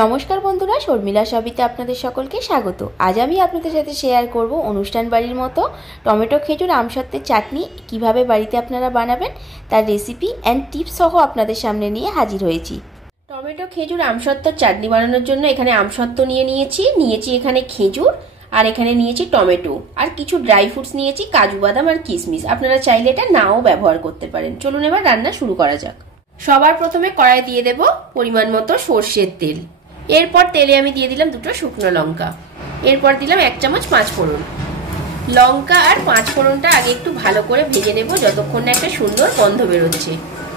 নমস্কার বন্ধুরা, শর্মিলা সবিতে আপনাদের সকলকে স্বাগত। আজ আমি আপনাদের সাথে শেয়ার করব অনুষ্ঠান বাড়ির মতো টমেটো খেজুর আমসত্ত্বের চাটনি কিভাবে বাড়িতে আপনারা বানাবেন তার রেসিপি অ্যান্ড টিপস সহ আপনাদের সামনে নিয়ে হাজির হয়েছি। টমেটো খেজুর আমসত্ত্বের চাটনি বানানোর জন্য এখানে আমসত্ত্ব নিয়েছি এখানে খেজুর, আর এখানে নিয়েছি টমেটো, আর কিছু ড্রাই ফ্রুটস নিয়েছি, কাজু বাদাম আর কিশমিশ। আপনারা চাইলে এটা নাও ব্যবহার করতে পারেন। চলুন এবার রান্না শুরু করা যাক। সবার প্রথমে কড়াই দিয়ে দেব পরিমাণ মতো সর্ষের তেল। এরপর তেলে আমি দিয়ে দিলাম দুটো শুকনো লঙ্কা, এরপর দিলাম 1 চামচ পাঁচফোড়ন। লঙ্কা আর পাঁচফোড়নটা আগে একটু ভালো করে ভেজে নেব যতক্ষণ না একটা সুন্দর গন্ধ বেরোচ্ছে।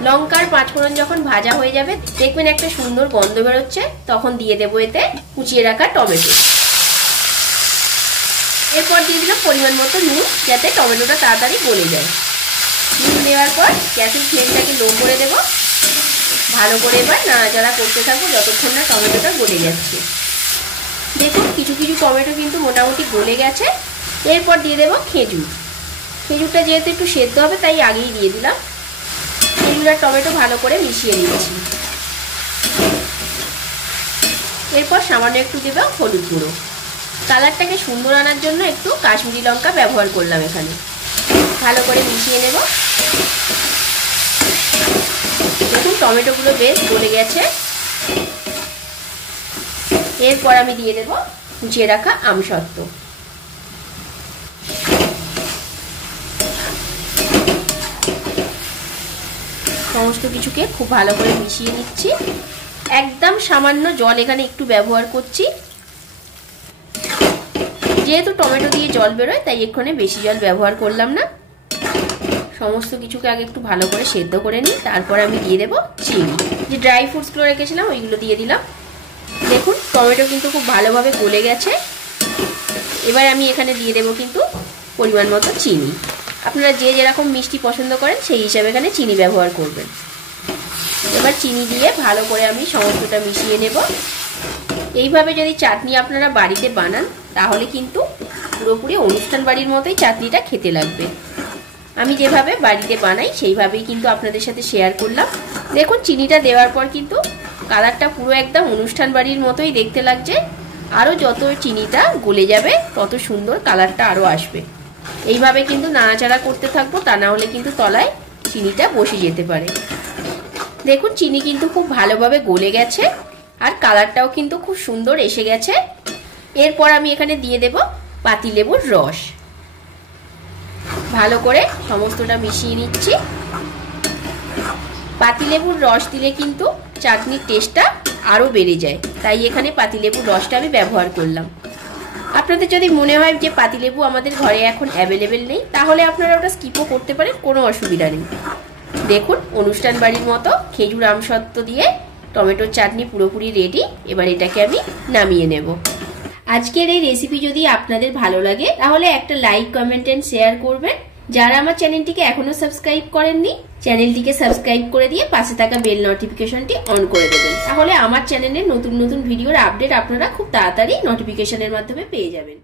লঙ্কা আর পাঁচফোড়ন যখন ভাজা হয়ে যাবে দেখবেন একটা সুন্দর গন্ধ বেরোচ্ছে, তখন দিয়ে দেবো এতে কুচিয়ে রাখা টমেটো। এরপর দিয়ে দিলাম পরিমাণ মতো নুন, যাতে টমেটোটা তাড়াতাড়ি গলে যায়। নুন দেওয়ার পর গ্যাসের ফ্লেমটাকে লো করে দেবো। ভালো করে এবার নাড়াচাড়া করতে থাকবো যতক্ষণ না টমেটোটা গলে যাচ্ছে। দেখুন কিছু কিছু টমেটো কিন্তু মোটামুটি গলে গেছে। এরপর দিয়ে দেবো খেজুর। খেজুরটা যেহেতু একটু সেদ্ধ হবে তাই আগেই দিয়ে দিলাম। খেজুর আর টমেটো ভালো করে মিশিয়ে নিচ্ছি। এরপর সামান্য একটু দেবো হলুদ গুঁড়ো। কালারটাকে সুন্দর আনার জন্য একটু কাশ্মীরি লঙ্কা ব্যবহার করলাম এখানে। ভালো করে মিশিয়ে নেব। দেখুন টমেটোগুলো বেশ গলে গেছে। এরপর আমি দিয়ে দেব কুচিয়ে রাখা আমসত্ত্ব। সমস্ত কিছুকে খুব ভালো করে মিশিয়ে নিচ্ছি। একদম সামান্য জল এখানে একটু ব্যবহার করছি, যেহেতু টমেটো দিয়ে জল বেরোয় তাই এখানে বেশি জল ব্যবহার করলাম না। সমস্ত কিছুকে আগে একটু ভালো করে সেদ্ধ করে নিই। তারপর আমি দিয়ে দেবো চিনি। যে ড্রাই ফ্রুটসগুলো রেখেছিলাম ওইগুলো দিয়ে দিলাম। দেখুন টমেটো কিন্তু খুব ভালোভাবে গলে গেছে। এবার আমি এখানে দিয়ে দেবো কিন্তু পরিমাণ মতো চিনি। আপনারা যে যেরকম মিষ্টি পছন্দ করেন সেই হিসাবে এখানে চিনি ব্যবহার করবেন। এবার চিনি দিয়ে ভালো করে আমি সমস্তটা মিশিয়ে নেব। এইভাবে যদি চাটনি আপনারা বাড়িতে বানান তাহলে কিন্তু পুরোপুরি অনুষ্ঠান বাড়ির মতোই চাটনিটা খেতে লাগবে। আমি যেভাবে বাড়িতে বানাই সেইভাবেই কিন্তু আপনাদের সাথে শেয়ার করলাম। দেখুন চিনিটা দেওয়ার পর কিন্তু কালারটা পুরো একদম অনুষ্ঠান বাড়ির মতোই দেখতে লাগছে। আরও যত চিনিটা গলে যাবে তত সুন্দর কালারটা আরও আসবে। এইভাবে কিন্তু নাড়াচাড়া করতে থাকবো, তা না হলে কিন্তু তলায় চিনিটা বসে যেতে পারে। দেখুন চিনি কিন্তু খুব ভালোভাবে গলে গেছে আর কালারটাও কিন্তু খুব সুন্দর এসে গেছে। এরপর আমি এখানে দিয়ে দেব পাতিলেবুর রস। ভালো করে সমস্তটা মিশিয়ে নিচ্ছি। পাতিলেবুর রস দিলে কিন্তু চাটনির টেস্টটা আরও বেড়ে যায়, তাই এখানে পাতিলেবুর রসটা আমি ব্যবহার করলাম। আপনাদের যদি মনে হয় যে পাতিলেবু আমাদের ঘরে এখন অ্যাভেলেবেল নেই তাহলে আপনারা ওটা স্কিপও করতে পারেন, কোনো অসুবিধা নেই। দেখুন অনুষ্ঠান বাড়ির মতো খেজুর আমসত্ত্ব দিয়ে টমেটোর চাটনি পুরোপুরি রেডি। এবার এটাকে আমি নামিয়ে নেব। আজকের এই রেসিপি যদি আপনাদের ভালো লাগে তাহলে একটা লাইক, কমেন্ট এন্ড শেয়ার করবেন। যারা আমার চ্যানেলটিকে এখনো সাবস্ক্রাইব করেননি চ্যানেলটিকে সাবস্ক্রাইব করে দিয়ে পাশে থাকা বেল নোটিফিকেশনটি অন করে দেবেন। তাহলে আমার চ্যানেলের নতুন নতুন ভিডিওর আপডেট আপনারা খুব তাড়াতাড়ি নোটিফিকেশনের মাধ্যমে পেয়ে যাবেন।